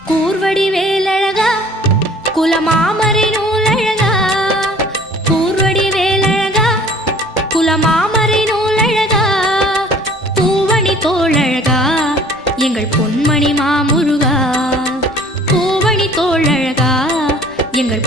கூர்வடி வேலழகா குலமாமரை நூலழகா, கூர்வடி வேலழகா குலமாமரை நூலழகா, பூவணி தோளழகா எங்கள் பொன்மணி மாமுருகா, பூவணி தோளழகா எங்கள்